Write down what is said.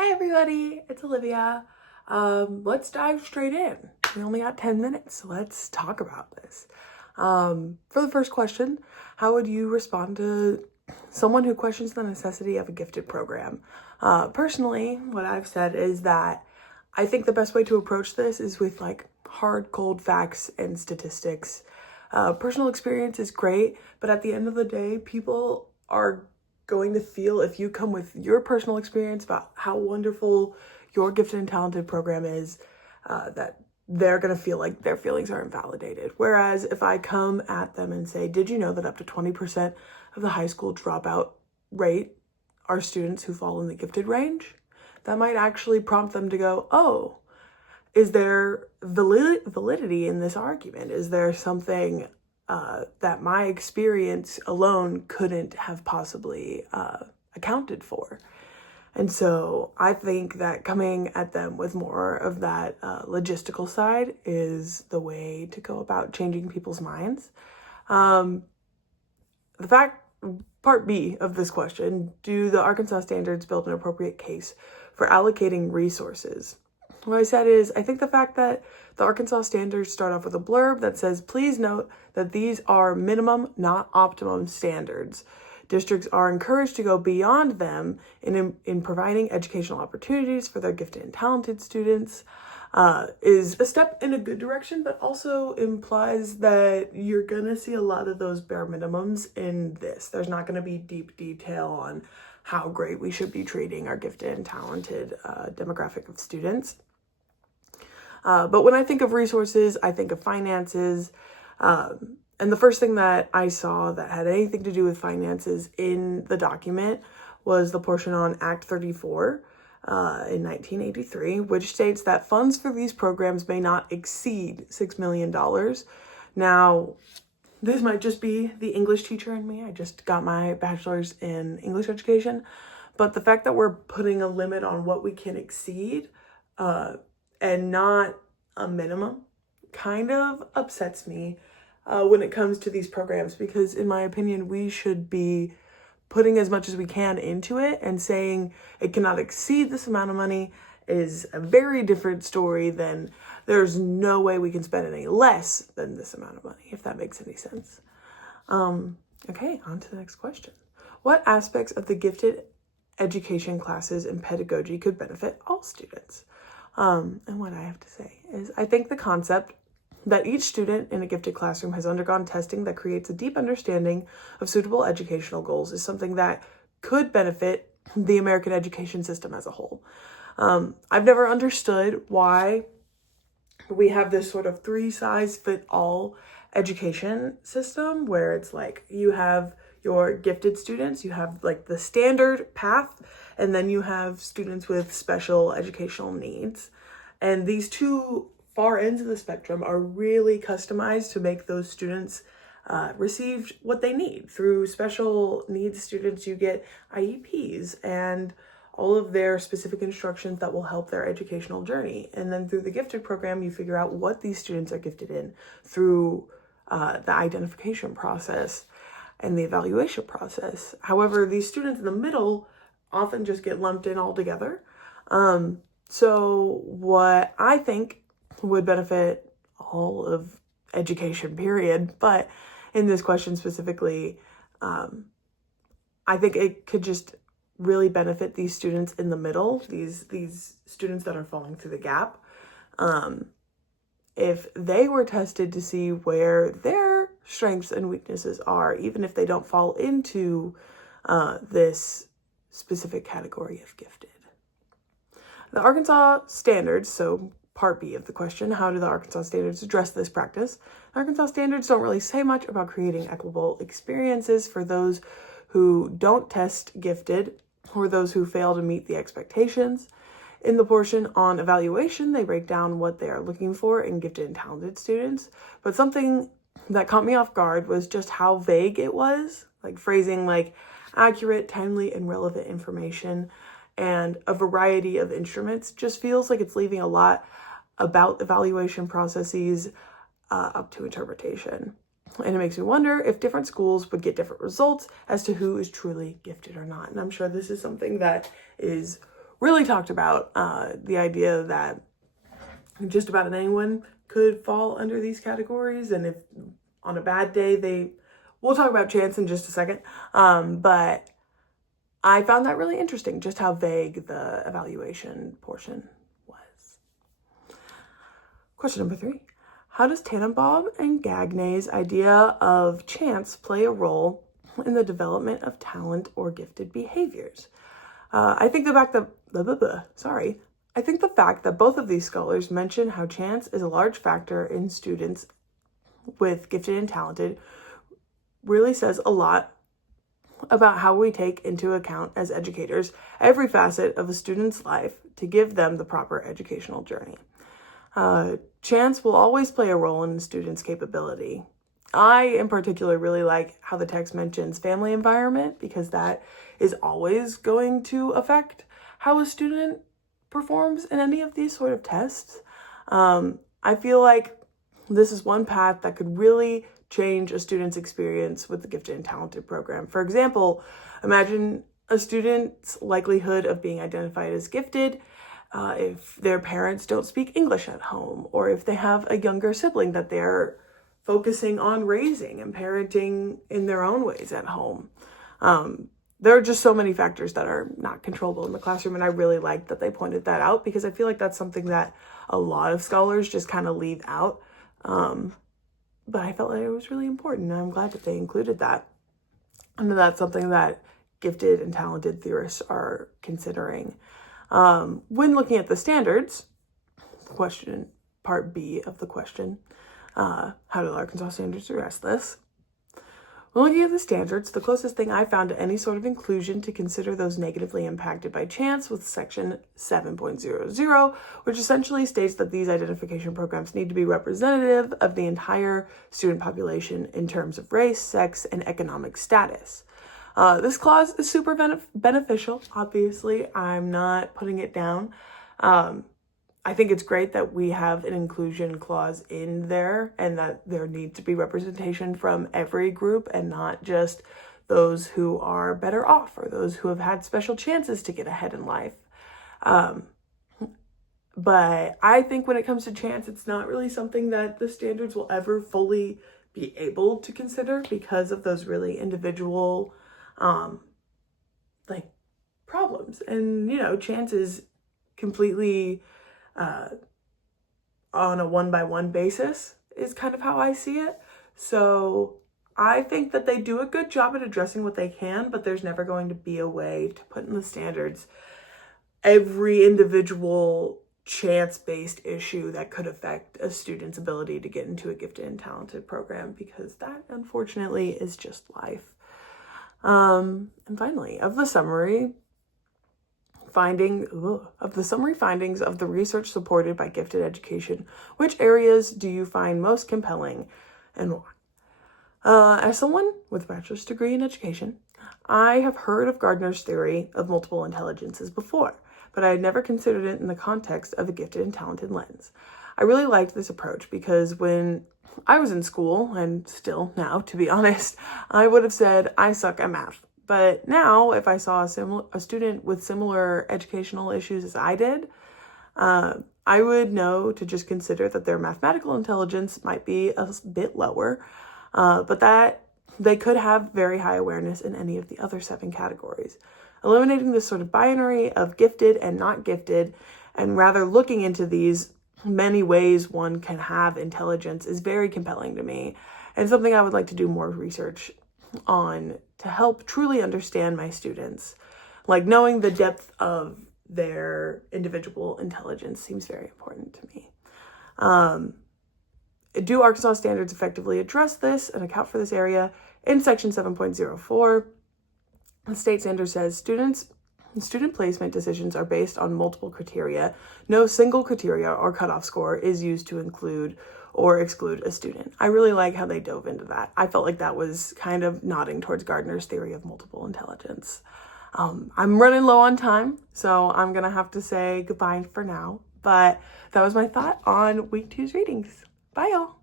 Hi everybody, it's Olivia. Let's dive straight in. We only got 10 minutes, so let's talk about this. For the first question, how would you respond to someone who questions the necessity of a gifted program? Personally, what I've said is that I think the best way to approach this is with like hard, cold facts and statistics. Personal experience is great, but at the end of the day, people are going to feel, if you come with your personal experience about how wonderful your gifted and talented program is, that they're going to feel like their feelings are invalidated. Whereas if I come at them and say, did you know that up to 20% of the high school dropout rate are students who fall in the gifted range? That might actually prompt them to go, oh, is there validity in this argument? Is there something that my experience alone couldn't have possibly accounted for? And so I think that coming at them with more of that logistical side is the way to go about changing people's minds. Part B of this question, do the Arkansas standards build an appropriate case for allocating resources? What I said is, I think the fact that the Arkansas standards start off with a blurb that says, please note that these are minimum, not optimum standards. Districts are encouraged to go beyond them in providing educational opportunities for their gifted and talented students, is a step in a good direction, but also implies that you're gonna see a lot of those bare minimums in this. There's not gonna be deep detail on how great we should be treating our gifted and talented demographic of students. But when I think of resources, I think of finances. And the first thing that I saw that had anything to do with finances in the document was the portion on Act 34 in 1983, which states that funds for these programs may not exceed $6 million. Now, this might just be the English teacher in me. I just got my bachelor's in English education. But the fact that we're putting a limit on what we can exceed and not a minimum kind of upsets me when it comes to these programs, because in my opinion, we should be putting as much as we can into it, and saying it cannot exceed this amount of money is a very different story than there's no way we can spend any less than this amount of money, if that makes any sense. Okay, on to the next question. What aspects of the gifted education classes and pedagogy could benefit all students? And what I have to say is, I think the concept that each student in a gifted classroom has undergone testing that creates a deep understanding of suitable educational goals is something that could benefit the American education system as a whole. I've never understood why we have this sort of three-size-fit-all education system where it's like you have your gifted students, you have like the standard path, and then you have students with special educational needs. And these two far ends of the spectrum are really customized to make those students receive what they need. Through special needs students, you get IEPs and all of their specific instructions that will help their educational journey. And then through the gifted program, you figure out what these students are gifted in through the identification process and the evaluation process. However, these students in the middle often just get lumped in all together. So what I think would benefit all of education, period, but in this question specifically, I think it could just really benefit these students in the middle, these students that are falling through the gap. If they were tested to see where their strengths and weaknesses are, even if they don't fall into this specific category of gifted. The Arkansas standards, so part B of the question, how do the Arkansas standards address this practice? Arkansas standards don't really say much about creating equitable experiences for those who don't test gifted or those who fail to meet the expectations. In the portion on evaluation, they break down what they are looking for in gifted and talented students. But something that caught me off guard was just how vague it was, like phrasing like accurate, timely, and relevant information and a variety of instruments just feels like it's leaving a lot about evaluation processes up to interpretation. And it makes me wonder if different schools would get different results as to who is truly gifted or not. And I'm sure this is something that is really talked about the idea that just about anyone could fall under these categories. And if on a bad day, we'll talk about chance in just a second. But I found that really interesting, just how vague the evaluation portion was. Question number 3. How does Tannenbaum and Gagney's idea of chance play a role in the development of talent or gifted behaviors? I think the fact that both of these scholars mention how chance is a large factor in students with gifted and talented really says a lot about how we take into account as educators every facet of a student's life to give them the proper educational journey. Chance will always play a role in a student's capability. I, in particular, really like how the text mentions family environment, because that is always going to affect how a student performs in any of these sort of tests. I feel like this is one path that could really change a student's experience with the Gifted and Talented program. For example, imagine a student's likelihood of being identified as gifted if their parents don't speak English at home, or if they have a younger sibling that they're focusing on raising and parenting in their own ways at home. There are just so many factors that are not controllable in the classroom, and I really like that they pointed that out, because I feel like that's something that a lot of scholars just kind of leave out. But I felt like it was really important, and I'm glad that they included that. And that's something that gifted and talented theorists are considering. When looking at the standards, question part B of the question, how do the Arkansas standards address this? When looking at the standards, the closest thing I found to any sort of inclusion to consider those negatively impacted by chance was section 7.00, which essentially states that these identification programs need to be representative of the entire student population in terms of race, sex, and economic status. This clause is super beneficial. Obviously, I'm not putting it down. I think it's great that we have an inclusion clause in there, and that there needs to be representation from every group and not just those who are better off or those who have had special chances to get ahead in life. But I think when it comes to chance, it's not really something that the standards will ever fully be able to consider, because of those really individual problems. And, chance is completely on a one-by-one basis is kind of how I see it. So I think that they do a good job at addressing what they can, but there's never going to be a way to put in the standards every individual chance-based issue that could affect a student's ability to get into a gifted and talented program, because that unfortunately is just life. And finally, of the summary findings of the research supported by gifted education, which areas do you find most compelling and why? As someone with a bachelor's degree in education, I have heard of Gardner's theory of multiple intelligences before, but I had never considered it in the context of a gifted and talented lens. I really liked this approach because when I was in school, and still now, to be honest, I would have said, I suck at math. But now, if I saw a student with similar educational issues as I did, I would know to just consider that their mathematical intelligence might be a bit lower, but that they could have very high awareness in any of the other 7 categories. Eliminating this sort of binary of gifted and not gifted, and rather looking into these many ways one can have intelligence, is very compelling to me, and something I would like to do more research on to help truly understand my students. Like, knowing the depth of their individual intelligence seems very important to me. Do Arkansas standards effectively address this and account for this area? In section 7.04, the state standard says student placement decisions are based on multiple criteria. No single criteria or cutoff score is used to include or exclude a student. I really like how they dove into that. I felt like that was kind of nodding towards Gardner's theory of multiple intelligence. I'm running low on time, so I'm gonna have to say goodbye for now. But that was my thought on week 2's readings. Bye, y'all.